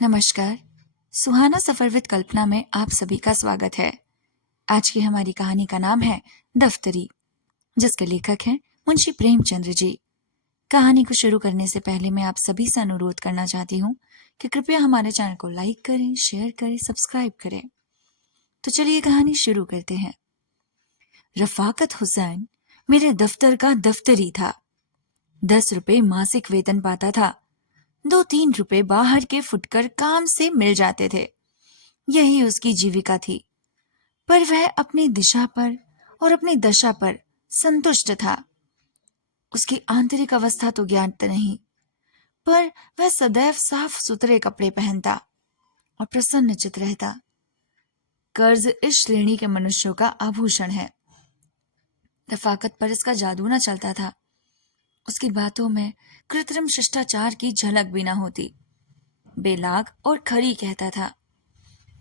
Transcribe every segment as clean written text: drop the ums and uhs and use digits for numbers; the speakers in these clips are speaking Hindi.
नमस्कार। सुहाना सफर विद कल्पना में आप सभी का स्वागत है। आज की हमारी कहानी का नाम है दफ्तरी, जिसके लेखक हैं मुंशी प्रेमचंद्र जी। कहानी को शुरू करने से पहले मैं आप सभी से अनुरोध करना चाहती हूँ कि कृपया हमारे चैनल को लाइक करें, शेयर करें, सब्सक्राइब करें। तो चलिए कहानी शुरू करते हैं। रफाकत हुसैन मेरे दफ्तर का दफ्तरी था। 10 रुपए मासिक वेतन पाता था। 2-3 रुपए बाहर के फुटकर काम से मिल जाते थे। यही उसकी जीविका थी। पर वह अपनी दिशा पर और अपनी दशा पर संतुष्ट था। उसकी आंतरिक अवस्था तो ज्ञात नहीं, पर वह सदैव साफ सुथरे कपड़े पहनता और प्रसन्नचित रहता। कर्ज इस श्रेणी के मनुष्यों का आभूषण है। रफाकत पर इसका जादू न चलता था। उसकी बातों में कृत्रिम शिष्टाचार की झलक भी न होती। बेलाग और खरी कहता था।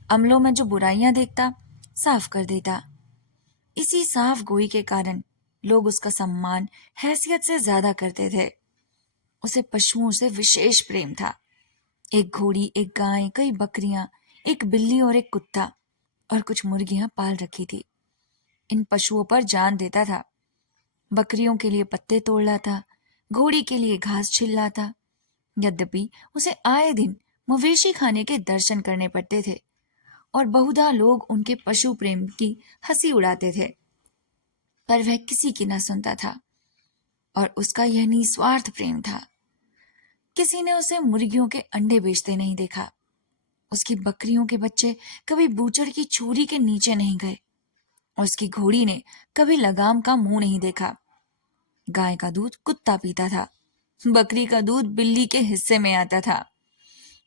अमलों में जो बुराइयां देखता साफ कर देता। इसी साफ गोई के कारण लोग उसका सम्मान हैसियत से ज्यादा करते थे। उसे पशुओं से विशेष प्रेम था। एक घोड़ी, एक गाय, कई बकरियां, एक बिल्ली और एक कुत्ता और कुछ मुर्गियां पाल रखी थी। इन पशुओं पर जान देता था। बकरियों के लिए पत्ते तोड़ लाता, घोड़ी के लिए घास छिल लाता। यद्यपि उसे आए दिन मवेशी खाने के दर्शन करने पड़ते थे और बहुधा लोग उनके पशु प्रेम की हंसी उड़ाते थे, पर वह किसी की न सुनता था और उसका यह निस्वार्थ प्रेम था। किसी ने उसे मुर्गियों के अंडे बेचते नहीं देखा। उसकी बकरियों के बच्चे कभी बूचड़ की छुरी के नीचे नहीं गए और उसकी घोड़ी ने कभी लगाम का मुंह नहीं देखा। गाय का दूध कुत्ता पीता था, बकरी का दूध बिल्ली के हिस्से में आता था।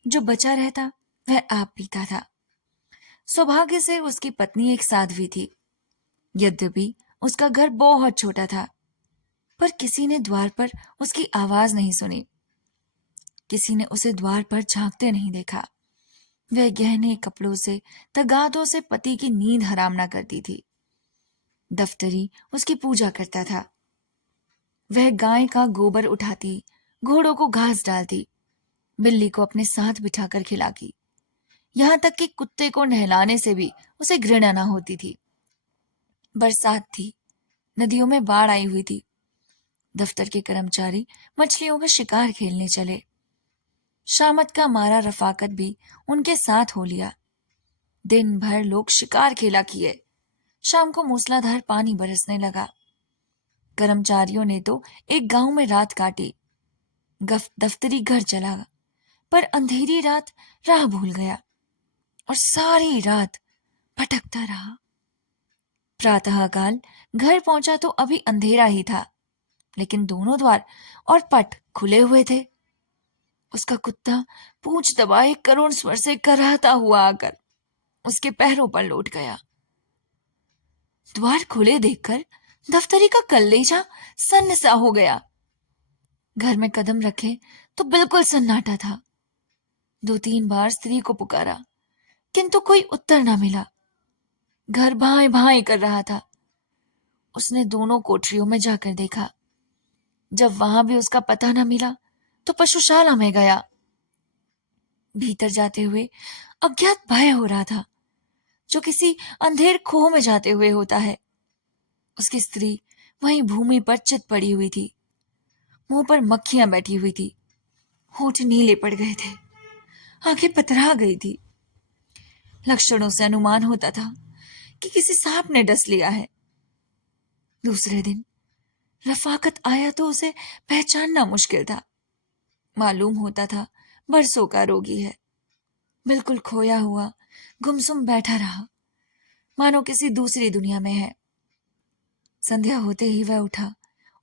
जो बचा रहता वह आप पीता था। सौभाग्य से उसकी पत्नी एक साध्वी थी। यद्यपि उसका घर बहुत छोटा था, पर किसी ने द्वार पर उसकी आवाज नहीं सुनी। किसी ने उसे द्वार पर झांकते नहीं देखा। वह गहने कपड़ों से, तगादों से पति की नींद हराम ना करती थी। दफ्तरी उसकी पूजा करता था। वह गाय का गोबर उठाती, घोड़ों को घास डालती, बिल्ली को अपने साथ बिठाकर खिलाती। यहां तक कि कुत्ते को नहलाने से भी उसे घृणा ना होती थी। बरसात थी, नदियों में बाढ़ आई हुई थी। दफ्तर के कर्मचारी मछलियों का शिकार खेलने चले। शामत का मारा रफाकत भी उनके साथ हो लिया। दिन भर लोग शिकार खेला किए। शाम को मूसलाधार पानी बरसने लगा। कर्मचारियों ने तो एक गांव में रात काटी। दफ्तरी घर चला, पर अंधेरी रात राह भूल गया और सारी रात भटकता रहा। प्रातःकाल घर पहुंचा तो अभी अंधेरा ही था, लेकिन दोनों द्वार और पट खुले हुए थे। उसका कुत्ता पूंछ दबाए करुण स्वर से कराहता हुआ आकर उसके पैरों पर लौट गया। द्वार खुले देखकर दफ्तरी का कलेजा सन्न सा हो गया। घर में कदम रखे तो बिल्कुल सन्नाटा था। 2-3 बार स्त्री को पुकारा, किंतु कोई उत्तर ना मिला। घर भाए भाए कर रहा था। उसने दोनों कोठरियों में जाकर देखा। जब वहां भी उसका पता न मिला तो पशुशाला में गया। भीतर जाते हुए अज्ञात भय हो रहा था, जो किसी अंधेर खोह में जाते हुए होता है। उसकी स्त्री वहीं भूमि पर चित पड़ी हुई थी। मुंह पर मक्खियां बैठी हुई थी। होठ नीले पड़ गए थे। आंखें पतरा गई थी। लक्षणों से अनुमान होता था कि किसी सांप ने डस लिया है। दूसरे दिन रफाकत आया तो उसे पहचानना मुश्किल था। मालूम होता था बरसों का रोगी है। बिल्कुल खोया हुआ गुमसुम बैठा रहा, मानो किसी दूसरी दुनिया में है। संध्या होते ही वह उठा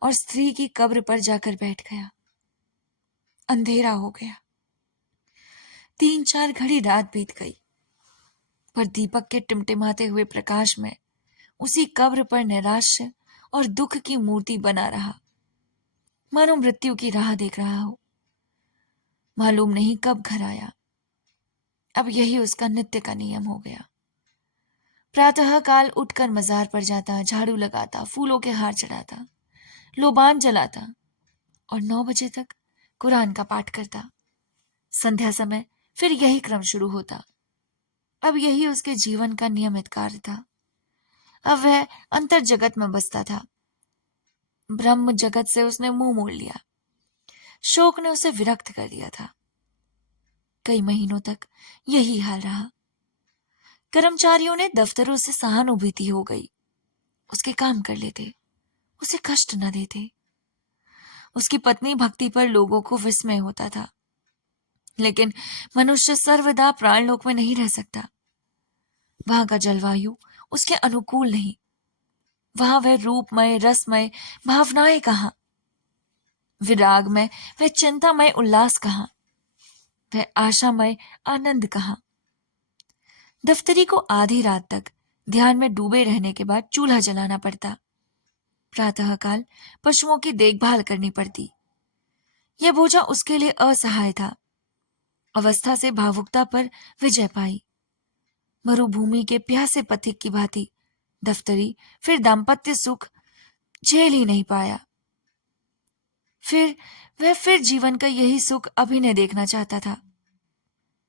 और स्त्री की कब्र पर जाकर बैठ गया। अंधेरा हो गया। 3-4 घड़ी रात बीत गई, पर दीपक के टिमटिमाते हुए प्रकाश में उसी कब्र पर नैराश्य और दुख की मूर्ति बना रहा, मानो मृत्यु की राह देख रहा हो। मालूम नहीं कब घर आया। अब यही उसका नित्य का नियम हो गया। प्रातः काल उठकर मजार पर जाता, झाड़ू लगाता, फूलों के हार चढ़ाता, लोबान जलाता और 9 बजे तक कुरान का पाठ करता। संध्या समय फिर यही क्रम शुरू होता। अब यही उसके जीवन का नियमित कार्य था। अब वह अंतर जगत में बसता था। ब्रह्म जगत से उसने मुंह मोड़ लिया। शोक ने उसे विरक्त कर दिया था। कई महीनों तक यही हाल रहा। कर्मचारियों ने दफ्तरों से सहानुभूति हो गई। उसके काम कर लेते, उसे कष्ट न देते। उसकी पत्नी भक्ति पर लोगों को विस्मय होता था। लेकिन मनुष्य सर्वदा प्राणलोक में नहीं रह सकता। वहां का जलवायु उसके अनुकूल नहीं। वहां वह रूपमय रसमय भावनाएं कहाँ, विरागमय वह चिंतामय उल्लास कहाँ, वह आशामय आनंद कहाँ। दफ्तरी को आधी रात तक ध्यान में डूबे रहने के बाद चूल्हा जलाना पड़ता। प्रातःकाल पशुओं की देखभाल करनी पड़ती। यह बोझा उसके लिए असहाय था। अवस्था से भावुकता पर विजय पाई। मरुभूमि के प्यासे पथिक की भांति दफ्तरी फिर दाम्पत्य सुख झेल ही नहीं पाया। फिर जीवन का यही सुख अभिनय देखना चाहता था।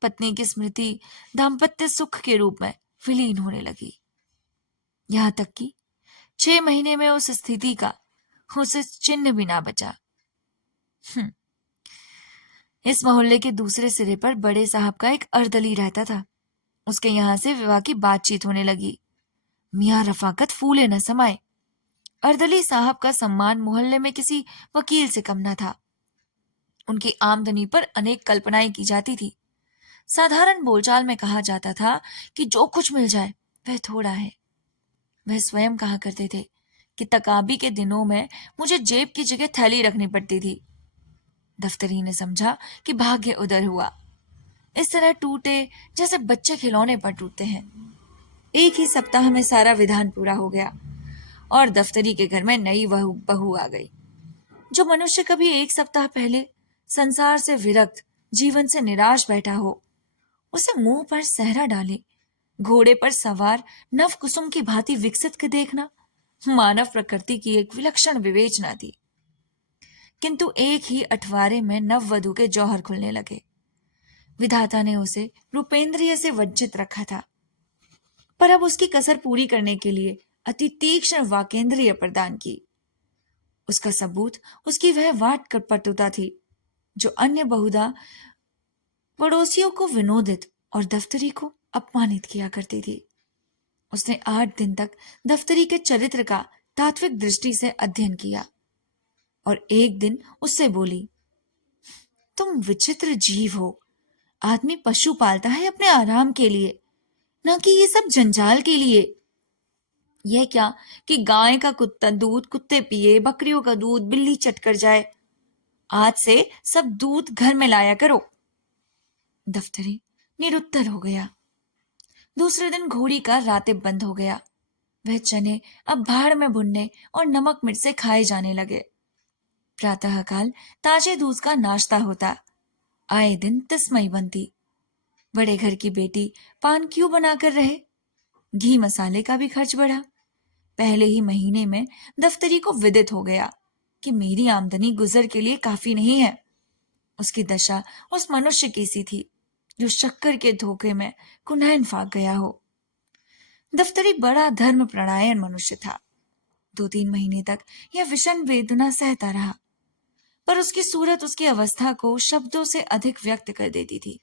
पत्नी की स्मृति दाम्पत्य सुख के रूप में विलीन होने लगी। यहां तक कि 6 महीने में उस स्थिति का उसे चिन्ह भी ना बचा। इस मोहल्ले के दूसरे सिरे पर बड़े साहब का एक अर्दली रहता था। उसके यहां से विवाह की बातचीत होने लगी। मियां रफाकत फूले न समाये। अर्दली साहब का सम्मान मोहल्ले में किसी वकील से कम न था। उनकी आमदनी पर अनेक कल्पनाएं की जाती थी। साधारण बोलचाल में कहा जाता था कि जो कुछ मिल जाए वह थोड़ा है। वह स्वयं कहा करते थे कि तकाबी के दिनों में मुझे जेब की जगह थैली रखनी पड़ती थी। दफ्तरी ने समझा कि भाग्य उधर हुआ। इस तरह टूटे जैसे बच्चे खिलौने पर टूटते हैं। एक ही सप्ताह में सारा विधान पूरा हो गया और दफ्तरी के घर में नई बहू आ गई। जो मनुष्य कभी एक सप्ताह पहले संसार से विरक्त, जीवन से निराश बैठा हो, उसे मुंह पर सहरा डाले, घोड़े पर सवार नव कुसुम की भांति विकसित के देखना मानव प्रकृति की एक विलक्षण विवेचना थी। किंतु एक ही अठवारे में नववधु के जौहर खुलने लगे। विधाता ने उसे रूपेंद्रिय से वंचित रखा था, पर अब उसकी कसर पूरी करने के लिए अति तीक्ष्ण वाकेंद्रिय प्रदान की। उसका सबूत उसकी वह वाट कपटुता थी जो अन्य बहुधा पड़ोसियों को विनोदित और दफ्तरी को अपमानित किया करती थी। उसने 8 दिन तक दफ्तरी के चरित्र का तात्विक दृष्टि से अध्ययन किया और एक दिन उससे बोली, तुम विचित्र जीव हो। आदमी पशु पालता है अपने आराम के लिए, न कि ये सब जंजाल के लिए। यह क्या कि गाय का दूध कुत्ते पिए, बकरियों का दूध बिल्ली चट कर जाए। आज से सब दूध घर में लाया करो। दफ्तरी निरुत्तर हो गया। दूसरे दिन घोड़ी का रातिब बंद हो गया। वह चने अब भाड़ में भुनने और नमक मिर्च से खाए जाने लगे। प्रातःकाल ताजे दूध का नाश्ता होता। आए दिन तस्मई बनती। बड़े घर की बेटी पान क्यों बनाकर रहे। घी मसाले का भी खर्च बढ़ा। पहले ही महीने में दफ्तरी को विदित हो गया कि मेरी आमदनी गुजर के लिए काफी नहीं है। उसकी दशा उस मनुष्य की सी थी जो शक्कर के धोखे में कुनैन फाक गया हो। दफ्तरी बड़ा धर्म प्रणायन मनुष्य था। 2-3 महीने तक यह विषण वेदना सहता रहा, पर उसकी सूरत उसकी अवस्था को शब्दों से अधिक व्यक्त कर देती थी।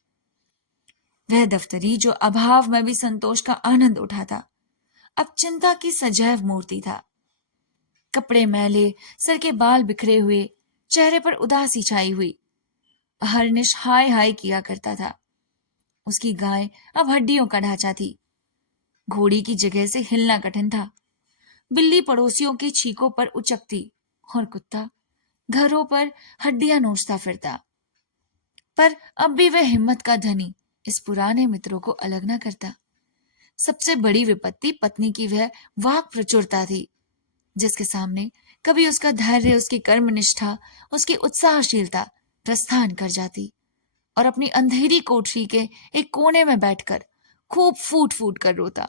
वह दफ्तरी जो अभाव में भी संतोष का आनंद उठाता, अब चिंता की सजैव मूर्ति था। कपड़े मैले, सर के बाल बिखरे हुए, चेहरे पर उदासी छाई हुई, हरनिश हाय हाय किया करता था। उसकी गाय अब हड्डियों का ढांचा थी। घोड़ी की जगह से हिलना कठिन था। बिल्ली पड़ोसियों की छींकों पर उचकती और कुत्ता घरों पर हड्डियां नोचता फिरता। पर अब भी वह हिम्मत का धनी इस पुराने मित्रों को अलग न करता। सबसे बड़ी विपत्ति पत्नी की वह वाक प्रचुरता थी, जिसके सामने कभी उसका धैर्य, उसकी कर्मनिष्ठा, उसकी उत्साहशीलता प्रस्थान कर जाती और अपनी अंधेरी कोठरी के एक कोने में बैठकर खूब फूट फूट कर रोता।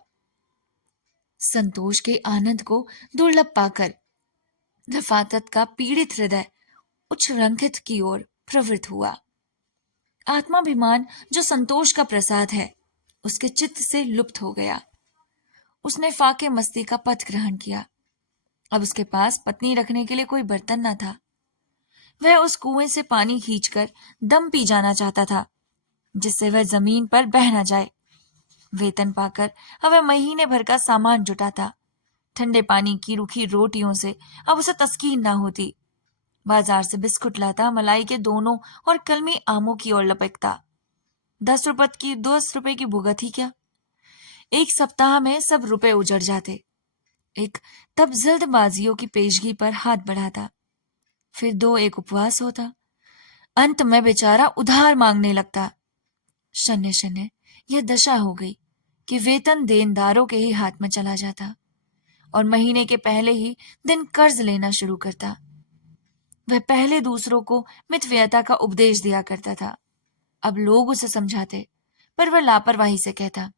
संतोष के आनंद को दुर्लभ पाकर रफाकत का पीड़ित हृदय उच्च रंकित की ओर प्रवृत्त हुआ। आत्माभिमान जो संतोष का प्रसाद है उसके चित्त से लुप्त हो गया। उसने फाके मस्ती का पथ ग्रहण किया। अब उसके पास पत्नी रखने के लिए कोई बर्तन न था। वह उस कुएं से पानी खींचकर दम पी जाना चाहता था, जिससे वह जमीन पर बह न जाए। वेतन पाकर अब वह महीने भर का सामान जुटाता। ठंडे पानी की रूखी रोटियों से अब उसे तस्कीन ना होती। बाजार से बिस्कुट लाता, मलाई के दोनों और कलमी आमों की ओर लपकता। 10 रुपए की भुगत ही क्या, एक सप्ताह में सब रुपए उजड़ जाते। एक तब जल्दबाजियों की पेशगी पर हाथ बढ़ाता, फिर 2 एक उपवास होता। अंत में बेचारा उधार मांगने लगता। शन्य शन्य यह दशा हो गई कि वेतन देनदारों के ही हाथ में चला जाता और महीने के पहले ही दिन कर्ज लेना शुरू करता। वह पहले दूसरों को मितव्ययता का उपदेश दिया करता था। अब लोग उसे समझाते, पर वह लापरवाही से कहता,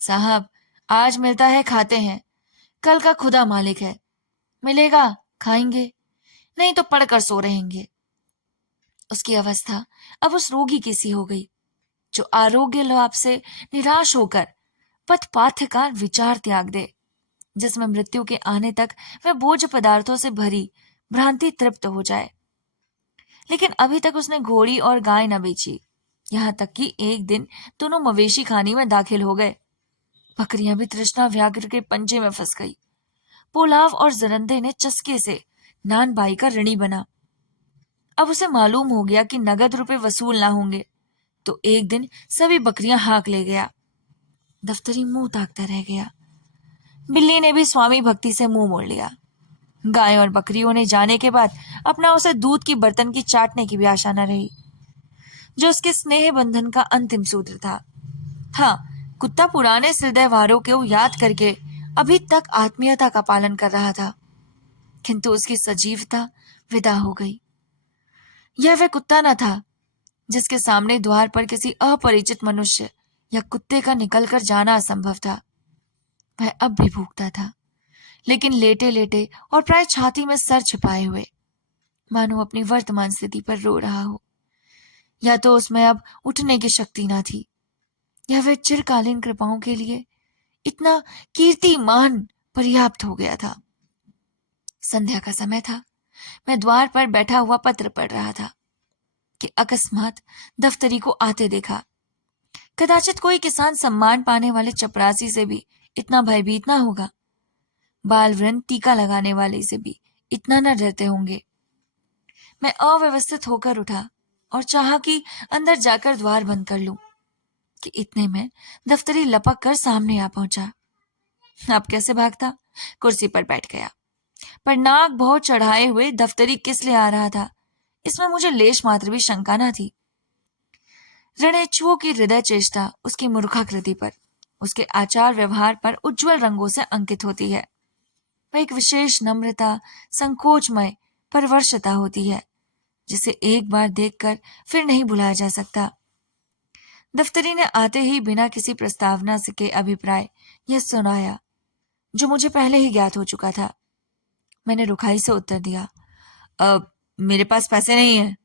साहब आज मिलता है खाते हैं, कल का खुदा मालिक है, मिलेगा खाएंगे, नहीं तो पढ़कर सो रहेंगे। उसकी अवस्था अब उस रोगी की सी हो गई जो आरोग्य लाभ से निराश होकर पथपाथ्य का विचार त्याग दे, जिसमें मृत्यु के आने तक वह बोझ पदार्थों से भरी भ्रांति तृप्त हो जाए। लेकिन अभी तक उसने घोड़ी और गाय न बेची, यहां तक कि एक दिन दोनों मवेशी खानी में दाखिल हो गए। बकरियां भी तृष्णा व्याघ्र के पंजे में फंस गई। पुलाव और जरंदे ने चस्के से नान बाई का ऋणी बना। अब उसे मालूम हो गया कि नगद रुपए वसूल ना होंगे, तो एक दिन सभी बकरियां हाँक ले गया। दफ्तरी मुंह ताकता रह गया। बिल्ली ने भी स्वामी भक्ति से मुंह मोड़ लिया। गाय और बकरियों ने जाने के बाद अपना उसे दूध की बर्तन की चाटने की भी आशा न रही, जो उसके स्नेह बंधन का अंतिम सूत्र था। हाँ, कुत्ता पुराने हृदय वारों को याद करके अभी तक आत्मीयता का पालन कर रहा था, किंतु उसकी सजीवता विदा हो गई। यह वह कुत्ता न था जिसके सामने द्वार पर किसी अपरिचित मनुष्य या कुत्ते का निकलकर जाना असंभव था। वह अब भी भूखता था, लेकिन लेटे लेटे और प्राय छाती में सर छिपाए हुए, मानो अपनी वर्तमान स्थिति पर रो रहा हो। या तो उसमें अब उठने की शक्ति ना थी, या वह चिरकालीन कृपाओं के लिए इतना कीर्तिमान पर्याप्त हो गया था। संध्या का समय था। मैं द्वार पर बैठा हुआ पत्र पढ़ रहा था कि अकस्मात दफ्तरी को आते देखा। कदाचित कोई किसान सम्मान पाने वाले चपरासी से भी इतना भयभीत ना होगा। बाल वृंद टीका लगाने वाले से भी इतना न डरते होंगे। मैं अव्यवस्थित होकर उठा और चाहा कि अंदर जाकर द्वार बंद कर लूं, कि इतने में दफ्तरी लपक कर सामने आ पहुंचा। अब कैसे भागता, कुर्सी पर बैठ गया, पर नाक बहुत चढ़ाए हुए दफ्तरी किस लिए आ रहा था, इसमें मुझे लेश मात्र भी शंका न थी। ऋणेच्छुओं की हृदय चेष्टा उसकी मूर्खाकृति पर, उसके आचार व्यवहार पर उज्जवल रंगों से अंकित होती है। वह एक विशेष नम्रता, संकोचमय परवशता होती है, जिसे एक बार देखकर फिर नहीं भुलाया जा सकता। दफ्तरी ने आते ही बिना किसी प्रस्तावना से के अभिप्राय यह सुनाया, जो मुझे पहले ही ज्ञात हो चुका था। मैंने रुखाई से उत्तर दिया, मेरे पास पैसे नहीं है।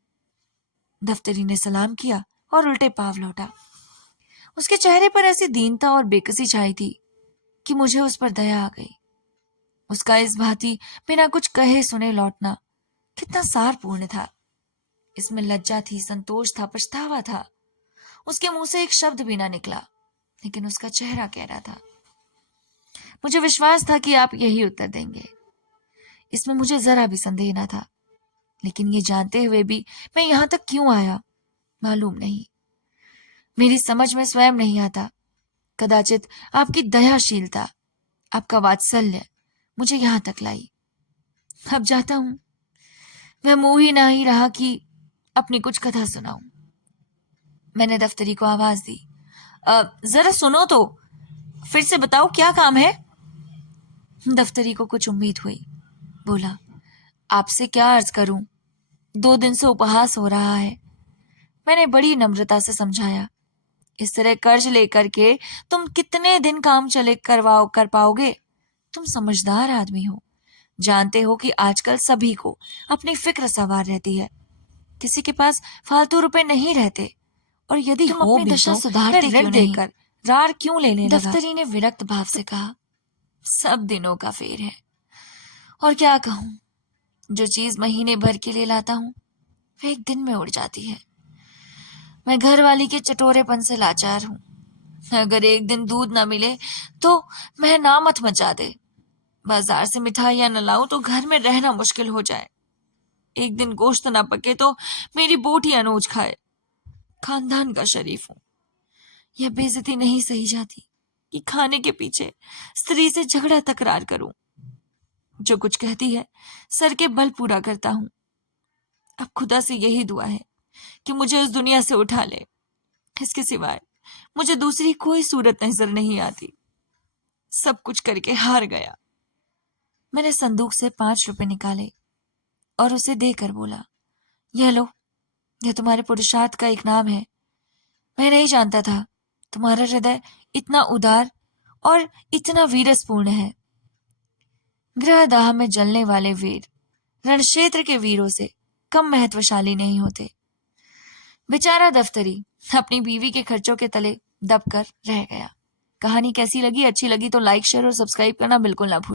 दफ्तरी ने सलाम किया और उल्टे पांव लौटा। उसके चेहरे पर ऐसी दीनता और बेकसी छाई थी कि मुझे उस पर दया आ गई। उसका इस भांति बिना कुछ कहे सुने लौटना कितना सारपूर्ण था। इसमें लज्जा थी, संतोष था, पछतावा था। उसके मुंह से एक शब्द भी ना निकला, लेकिन उसका चेहरा कह रहा था। मुझे विश्वास था कि आप यही उत्तर देंगे। इसमें मुझे जरा भी संदेह ना था, लेकिन ये जानते हुए भी मैं यहां तक क्यों आया मालूम नहीं। मेरी समझ में स्वयं नहीं आता। कदाचित आपकी दयाशीलता, आपका वात्सल्य मुझे यहां तक लाई। अब जाता हूं। वह मुंह ही नहीं रहा कि अपनी कुछ कथा सुनाऊं। मैंने दफ्तरी को आवाज दी, जरा सुनो तो, फिर से बताओ क्या काम है। दफ्तरी को कुछ उम्मीद हुई। बोला, आपसे क्या अर्ज करूं, 2 दिन से उपहास हो रहा है। मैंने बड़ी नम्रता से समझाया, इस तरह कर्ज लेकर के तुम कितने दिन काम चले कर पाओगे। तुम समझदार आदमी हो, जानते हो कि आजकल सभी को अपनी फिक्र सवार रहती है। किसी के पास फालतू रुपए नहीं रहते और यदि तुम हो अपनी भी दशा तो सुधारते मैं क्यों ऋण नहीं? देकर रार क्यों लेने लगा? दफ्तरी ने विरक्त भाव से कहा। सब दिनों का फेर है, और क्या कहूं, जो चीज महीने भर के लिए लाता हूं वह एक दिन में उड़ जाती है। मैं घर वाली के चटोरेपन से लाचार हूं। अगर एक दिन दूध ना मिले तो मैं नामत मचा दे। बाजार से मिठाइयां न लाऊं तो घर में रहना मुश्किल हो जाए। एक दिन गोश्त ना पके तो मेरी बोटी अनोज खाए। खानदान का शरीफ हूं, यह बेइज्जती नहीं सही जाती कि खाने के पीछे स्त्री से झगड़ा तकरार करूं। जो कुछ कहती है सर के बल पूरा करता हूं। अब खुदा से यही दुआ है कि मुझे उस दुनिया से उठा ले। इसके सिवाय मुझे दूसरी कोई सूरत नजर नहीं आती। सब कुछ करके हार गया। मैंने संदूक से 5 रुपए निकाले और उसे देकर बोला, यह लो, यह तुम्हारे पुरुषार्थ का एक नाम है। मैं नहीं जानता था तुम्हारा हृदय इतना उदार और इतना वीरसपूर्ण है। गृहदाह में जलने वाले वीर रणक्षेत्र के वीरों से कम महत्वशाली नहीं होते। बेचारा दफ्तरी अपनी बीवी के खर्चों के तले दबकर रह गया। कहानी कैसी लगी? अच्छी लगी तो लाइक, शेयर और सब्सक्राइब करना बिल्कुल ना भूलें।